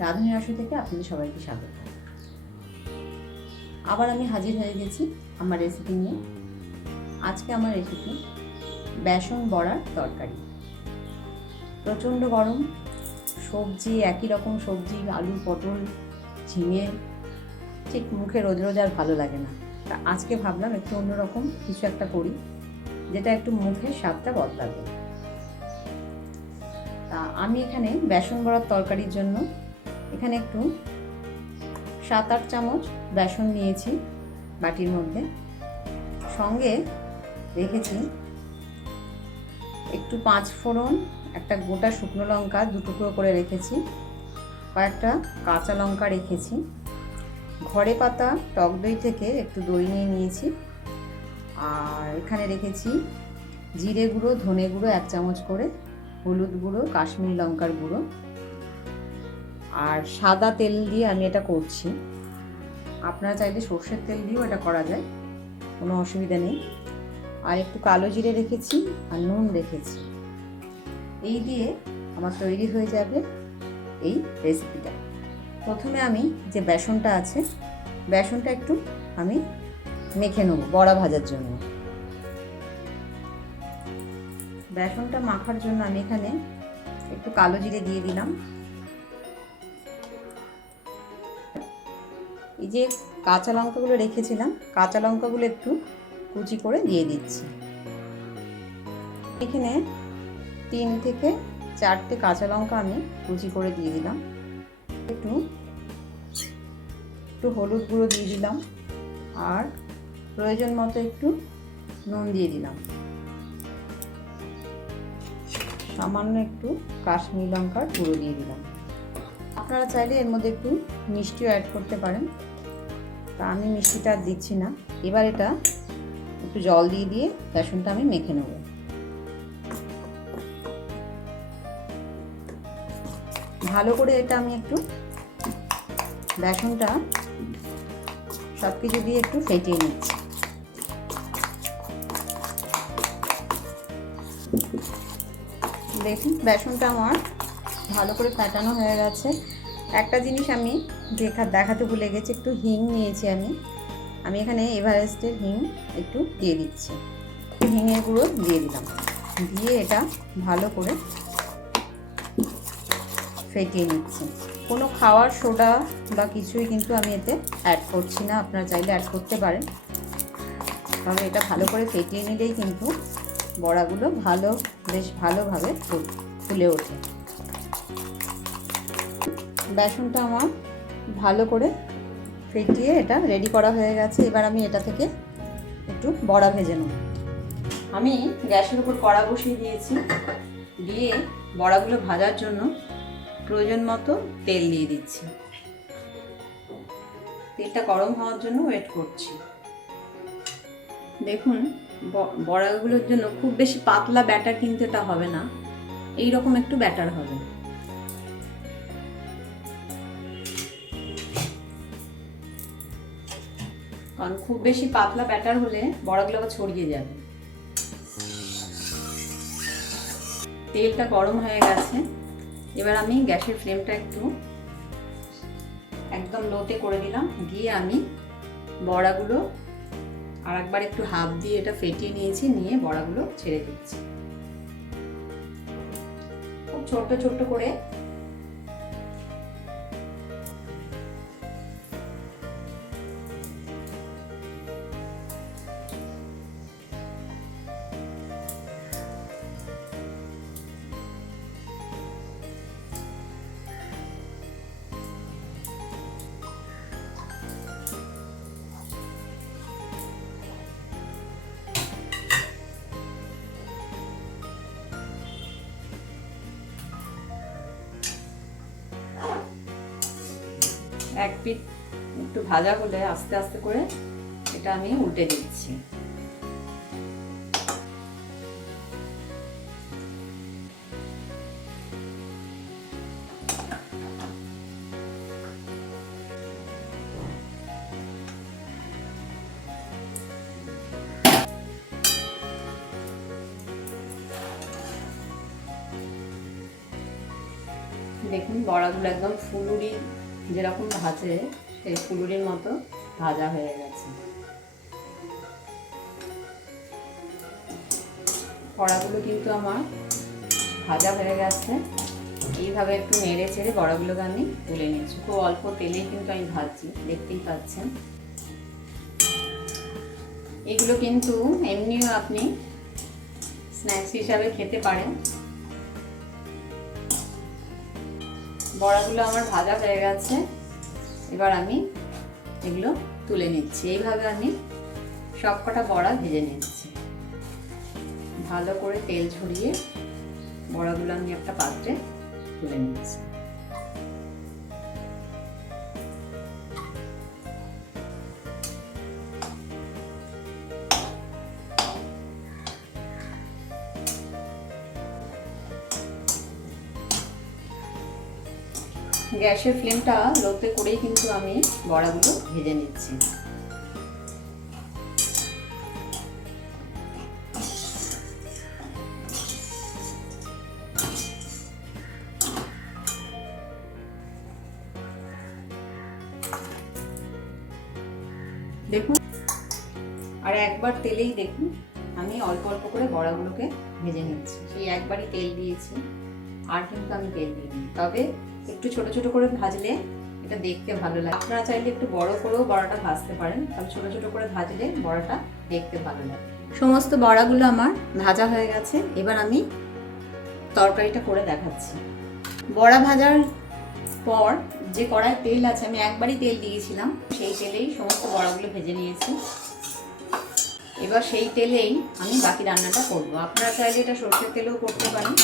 রাঁধুনি রসো থেকে আপনাদের সবাইকে স্বাগত। আবার আমি হাজির হয়ে গেছি আমার রেসিপি নিয়ে। আজকে আমার রেসিপি বেসন বড়ার তরকারি। প্রচণ্ড গরম, সবজি একই রকম সবজি, আলু, পটল, ঝিঙে ঠিক মুখে রোজ রোজ আর ভালো লাগে না। তা আজকে ভাবলাম একটু অন্যরকম কিছু একটা করি, যেটা একটু মুখের স্বাদটা বদলাবে। তা আমি এখানে বেসন বড়ার তরকারির জন্য এখানে একটু 7-8 চামচ বেসন নিয়েছি বাটির মধ্যে। সঙ্গে রেখেছি একটু 5 ফোড়ন, একটা গোটা শুকনো লঙ্কা 2 টুকরো করে রেখেছি, কয়েকটা কাঁচা লঙ্কা রেখেছি, ঘরে পাতা টক দই থেকে একটু দই নিয়ে নিয়েছি, আর এখানে রেখেছি জিরে গুঁড়ো, ধনে গুঁড়ো 1 চামচ করে, হলুদ গুঁড়ো, কাশ্মীরি লঙ্কার গুঁড়ো, আর সাদা তেল দিয়ে আমি এটা করছি। আপনারা চাইলে সর্ষের তেল দিয়েও এটা করা যায়, কোনো অসুবিধা নেই। আর একটু কালো জিরে রেখেছি আর নুন রেখেছি। এই দিয়ে আমার তৈরি হয়ে যাবে এই রেসিপিটা। প্রথমে আমি যে বেসনটা আছে, বেসনটা একটু আমি মেখে নেব বড়া ভাজার জন্য। বেসনটা মাখার জন্য আমি এখানে একটু কালো জিরে দিয়ে দিলাম। এই যে কাঁচা লঙ্কাগুলো রেখেছিলাম, কাঁচা লঙ্কাগুলো একটু কুচি করে দিয়ে দিচ্ছি। এখানে 3 থেকে 4টে কাঁচা লঙ্কা আমি কুচি করে দিয়ে দিলাম। একটু হলুদ গুঁড়ো দিয়ে দিলাম, আর প্রয়োজন মতো একটু নুন দিয়ে দিলাম, সামান্য একটু কাশ্মীরি লঙ্কার গুঁড়ো দিয়ে দিলাম। আপনারা চাইলে এর মধ্যে একটু মিষ্টিও অ্যাড করতে পারেন, তা আমি মিষ্টিটা আর দিচ্ছি না। এবার এটা একটু জল দিয়ে দিয়ে বেসনটা আমি মেখে নেব। ভালো করে এটা আমি একটু বেসনটা সব কিছু দিয়ে একটু ফেটিয়ে নিচ্ছি। দেখুন বেসনটা আমার ভালো করে ফেটানো হয়ে গেছে। একটা জিনিস আমি দেখাতে ভুলে গেছি, একটু হিং নিয়েছি আমি এখানে এভারেস্টের হিং একটু দিয়ে দিচ্ছি, হিঙের গুঁড়ো দিয়ে দিলাম, দিয়ে এটা ভালো করে ফেটিয়ে নিচ্ছি। কোনো খাওয়ার সোডা বা কিছুই কিন্তু আমি এতে অ্যাড করছি না, আপনারা চাইলে অ্যাড করতে পারেন। তবে এটা ভালো করে ফেটিয়ে নিলেই কিন্তু বড়াগুলো বেশ ভালোভাবে ফুলে ওঠে। বেসনটা আমার ভালো করে ফেটিয়ে এটা রেডি করা হয়ে গেছে। এবার আমি এটা থেকে একটু বড়া ভেজে নেব। আমি গ্যাসের উপর কড়া বসিয়ে দিয়েছি, দিয়ে বড়াগুলো ভাজার জন্য প্রয়োজন মতো তেল দিয়ে দিচ্ছি। তেলটা গরম হওয়ার জন্য ওয়েট করছি। দেখুন বড়াগুলোর জন্য খুব বেশি পাতলা ব্যাটার কিন্তু এটা হবে না, এই রকম একটু ব্যাটার হবে। কারণ খুব বেশি পাতলা ব্যাটার হলে বড়াগুলো আবার ছড়িয়ে যাবে। তেলটা গরম হয়ে গেছে। এবার আমি গ্যাসের ফ্লেমটা একদম লোতে করে দিলাম, দিয়ে আমি বড়াগুলো আর একবার একটু হাত দিয়ে এটা ফেটিয়ে নিয়েছি, নিয়ে বড়াগুলো ছেড়ে দিচ্ছি খুব ছোট্ট ছোট্ট করে। এক পিঠ একটু ভাজা হলে আস্তে আস্তে করে এটা আমি উল্টে দিচ্ছি। দেখুন বড়াগুলো একদম ফুলুরি যেরকম ভাজে সেই ফুলুরির মতো ভাজা হয়ে গেছে। বড়াগুলো কিন্তু আমার ভাজা হয়ে গেছে। এইভাবে একটু নেড়ে চেড়ে বড়াগুলোকে আমি তুলে নিয়েছি। খুব অল্প তেলেই কিন্তু আমি ভাজছি, দেখতেই পাচ্ছেন। এগুলো কিন্তু এমনিও আপনি স্ন্যাক্স হিসাবে খেতে পারেন। বড়াগুলো আমার ভাজা হয়ে গেছে, এবার আমি এগুলো তুলে নিচ্ছি। এইভাবে আমি সবকটা বড়া ভেজে নিচ্ছি। ভালো করে তেল ঝরিয়ে বড়াগুলো আমি একটা পাত্রে তুলে নিচ্ছি। গ্যাসের ফ্লেমটা লোতে করেই কিন্তু আমি বড়াগুলো ভেজে নিচ্ছি। দেখুন, আর একবার তেলেই দেখুন আমি অল্প অল্প করে বড়াগুলোকে ভেজে নিচ্ছি। সেই একবারই তেল দিয়েছি, আর কিন্তু আমি তেল দিইনি। তবে একটু ছোট ছোট করে ভাজলে এটা দেখতে ভালো লাগে। আপনারা চাইলে একটু বড় করেও বড়াটা ভাজতে পারেন, তবে ছোট ছোট করে ভাজলে বড়াটা দেখতে ভালো লাগে। সমস্ত বড়াগুলো আমার ভাজা হয়ে গেছে, এবার আমি তরকারিটা করে দেখাচ্ছি। বড়া ভাজার পর যে কড়াই তেল আছে, আমি একবারই তেল দিয়েছিলাম, সেই তেলেই সমস্ত বড়াগুলো ভেজে নিয়েছি। এবার সেই তেলেই আমি বাকি রান্নাটা করব। আপনারা চাইলে এটা সরষের তেলেও করতে পারেন।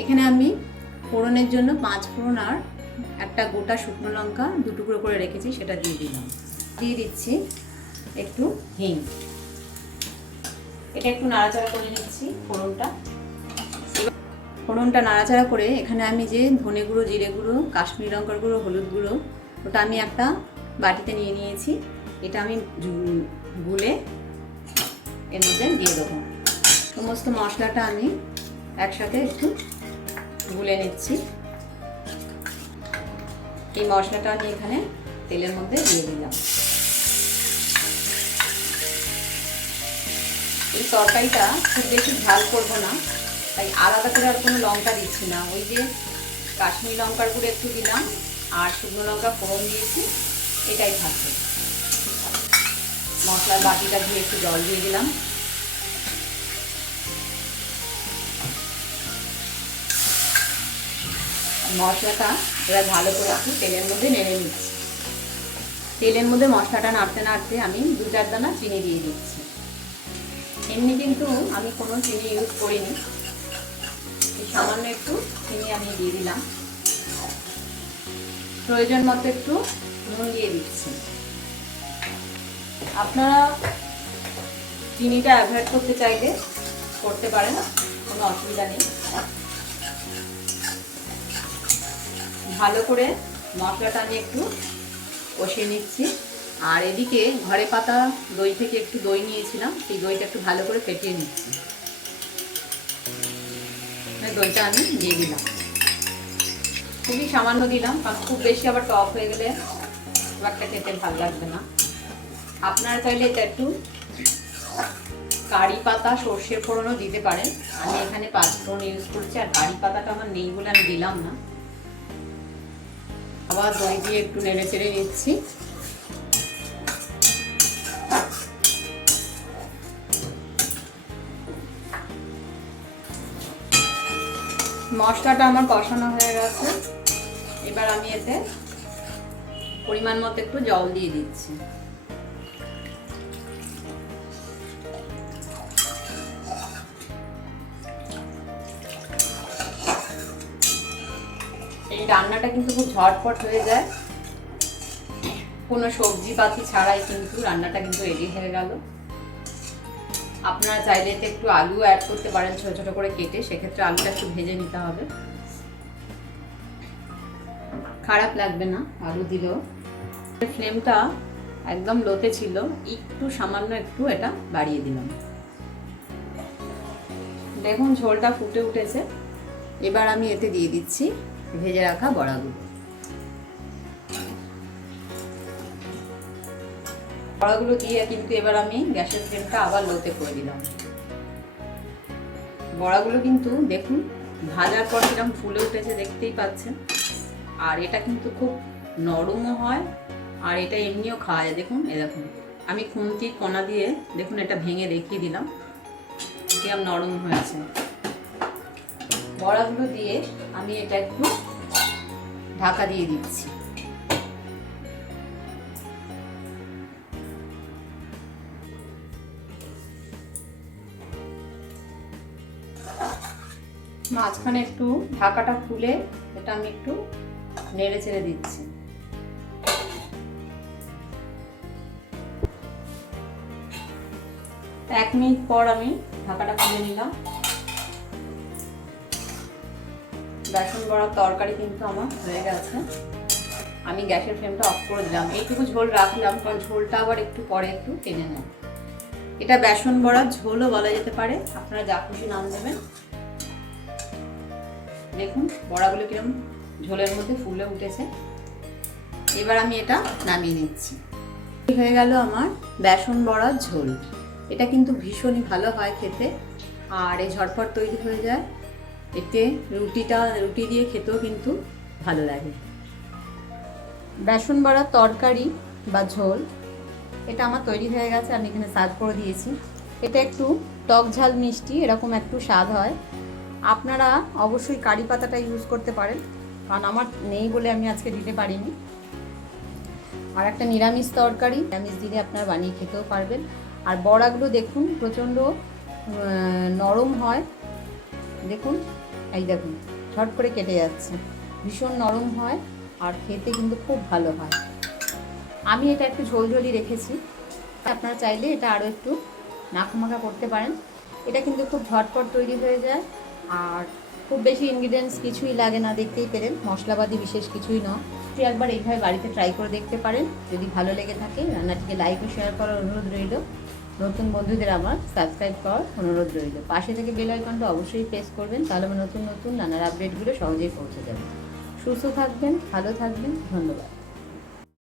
এখানে আমি ফোড়নের জন্য 5 ফোড়ন আর একটা গোটা শুকনো লঙ্কা 2 টুকরো করে রেখেছি, সেটা দিয়ে দিলাম। দিয়ে দিচ্ছি একটু হিং। এটা একটু নাড়াচাড়া করে নিচ্ছি ফোড়নটা। ফোড়নটা নাড়াচাড়া করে এখানে আমি যে ধনে গুঁড়ো, জিরে গুঁড়ো, কাশ্মীরি লঙ্কার গুঁড়ো, হলুদ গুঁড়ো, ওটা আমি একটা বাটিতে নিয়ে নিয়েছি। এটা আমি গুলে এর মধ্যে দিয়ে দেবো। সমস্ত মশলাটা আমি একসাথে একটু গুলে নিচ্ছি। এই মশলাটা আমি এখানে তেলের মধ্যে দিয়ে দিলাম। এই তরকারিটা খুব বেশি ঝাল করবো না, তাই আলাদা করে আর কোনো লঙ্কা দিচ্ছি না। ওই যে কাশ্মীরি লঙ্কার গুঁড়ো একটু দিলাম আর শুকনো লঙ্কা ফোড়ন দিয়েছি, এটাই থাকবে। মশলার বাটিটা দিয়ে একটু জল দিয়ে দিলাম। মশলাটা এবার ভালো করে একটু তেলের মধ্যে নেড়ে নিচ্ছি। তেলের মধ্যে মশলাটা নাড়তে নাড়তে আমি 2-4 দানা চিনি দিয়ে দিচ্ছি। এমনি কিন্তু আমি কোনো চিনি ইউজ করিনি, সামান্য একটু চিনি আমি দিয়ে দিলাম। প্রয়োজন মতো একটু নুন দিয়ে দিচ্ছি। আপনারা চিনিটা অ্যাভয়েড করতে চাইলে করতে পারেন, কোনো অসুবিধা নেই। ভালো করে মশলাটা আমি একটু কষিয়ে নিচ্ছি। আর এদিকে ঘরে পাতা দই থেকে একটু দই নিয়েছিলাম, সেই দইটা একটু ভালো করে ফেটিয়ে নিচ্ছি। দইটা আমি দিয়ে দিলাম, খুবই সামান্য দিলাম, কারণ খুব বেশি আবার টক হয়ে গেলে একটা খেতে ভালো লাগবে না। আপনারা চাইলে এটা একটু কারি পাতা, সর্ষের ফোড়নও দিতে পারেন। আমি এখানে 5 ফোড়ন ইউজ করছি, আর কারি পাতাটা আমার নেই বলে আমি দিলাম না। আবার দই দিয়ে একটু নেড়ে চেড়ে নিচ্ছি। মশলাটা আমার কষানো হয়ে গেছে, এবার আমি এতে পরিমাণ মতো একটু জল দিয়ে দিচ্ছি। এই রান্নাটা কিন্তু খুব ঝটপট হয়ে যায়, কোনো সবজি পাতি ছাড়াই কিন্তু রান্নাটা কিন্তু রেডি হয়ে গেল। আপনারা চাইলে এতে একটু আলু অ্যাড করতে পারেন ছোট ছোট করে কেটে, সেক্ষেত্রে আলুটা একটু ভেজে নিতে হবে, খারাপ লাগবে না আলু দিলেও। ফ্লেমটা একদম লোতে ছিল, একটু সামান্য একটু এটা বাড়িয়ে দিলাম। দেখুন ঝোলটা ফুটে উঠেছে, এবার আমি এতে দিয়ে দিচ্ছি ভেজে রাখা বড়াগুলো। বড়াগুলো দিয়ে কিন্তু এবার আমি গ্যাসের ফ্লেমটা আবার লোতে করে দিলাম। বড়াগুলো কিন্তু দেখুন ভাজার পর কিরকম ফুলে উঠেছে, দেখতেই পাচ্ছেন। আর এটা কিন্তু খুব নরমও হয়, আর এটা এমনিও খাওয়া যায়। দেখুন দেখুন আমি খুন্তির কোনা দিয়ে দেখুন এটা ভেঙে দেখিয়ে দিলাম কিরকম নরম হয়েছে। বড়াগুলো দিয়ে আমি এটা একটু ঢাকা দিয়ে দিচ্ছি। মাঝখানে একটু ঢাকাটা খুলে এটা আমি একটু নেড়ে চেড়ে দিচ্ছি। 1 মিনিট পর আমি ঢাকাটা খুলে নিলাম। বেসন বড়ার তরকারি কিন্তু আমার হয়ে গেছে। আমি গ্যাসের ফ্লেমটা অফ করে দিলাম। এইটুকু ঝোল রাখলাম কারণ ঝোলটা আবার একটু পরে একটু টেনে নেব। এটা বেসন বড়ার ঝোলও বলা যেতে পারে, আপনারা যা খুশি নাম দেবেন। দেখুন বড়াগুলো কিরকম ঝোলের মধ্যে ফুলে উঠেছে। এবার আমি এটা নামিয়ে নিচ্ছি। হয়ে গেল আমার বেসন বড়ার ঝোল। এটা কিন্তু ভীষণই ভালো হয় খেতে, আর এই ঝটপট তৈরি হয়ে যায়। এতে রুটি দিয়ে খেতেও কিন্তু ভালো লাগে। বেসন বড়ার তরকারি বা ঝোল এটা আমার তৈরি হয়ে গেছে। আমি এখানে সার্ভ করে দিয়েছি। এটা একটু টক ঝাল মিষ্টি এরকম একটু স্বাদ হয়। আপনারা অবশ্যই কারি পাতাটা ইউজ করতে পারেন, কারণ আমার নেই বলে আমি আজকে দিতে পারিনি। আর একটা নিরামিষ তরকারি, নিরামিষ দিলে আপনারা বানিয়ে খেতেও পারবেন। আর বড়াগুলো দেখুন প্রচণ্ড নরম হয়। দেখুন এই দেখুন ঝট করে কেটে যাচ্ছে, ভীষণ নরম হয় আর খেতে কিন্তু খুব ভালো হয়। আমি এটা একটু ঝোলঝোলি রেখেছি, আপনারা চাইলে এটা আরও একটু মাখা করতে পারেন। এটা কিন্তু খুব ঝটপট তৈরি হয়ে যায়, আর খুব বেশি ইনগ্রিডিয়েন্টস কিছুই লাগে না, দেখতেই পেলেন মশলাপাতি বিশেষ কিছুই নয়। একবার এইভাবে বাড়িতে ট্রাই করে দেখতে পারেন। যদি ভালো লেগে থাকে রান্নাটিকে লাইক ও শেয়ার করার অনুরোধ রইল। নতুন বন্ধুদের আমার সাবস্ক্রাইব করার অনুরোধ রইল। পাশে থেকে বেল আইকনটা অবশ্যই প্রেস করবেন, তাহলে আমার নতুন রান্নার আপডেটগুলো সহজেই পৌঁছে যাবে। সুস্থ থাকবেন, ভালো থাকবেন, ধন্যবাদ।